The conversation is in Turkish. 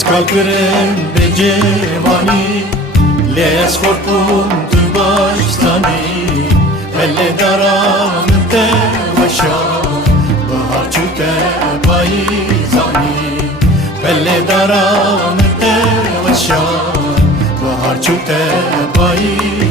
Kalkırım be cevani Les korkum tu baştani Pelle daram te başa Bahar çüte payizani. Pelle daram te başa Bahar çüte payizani.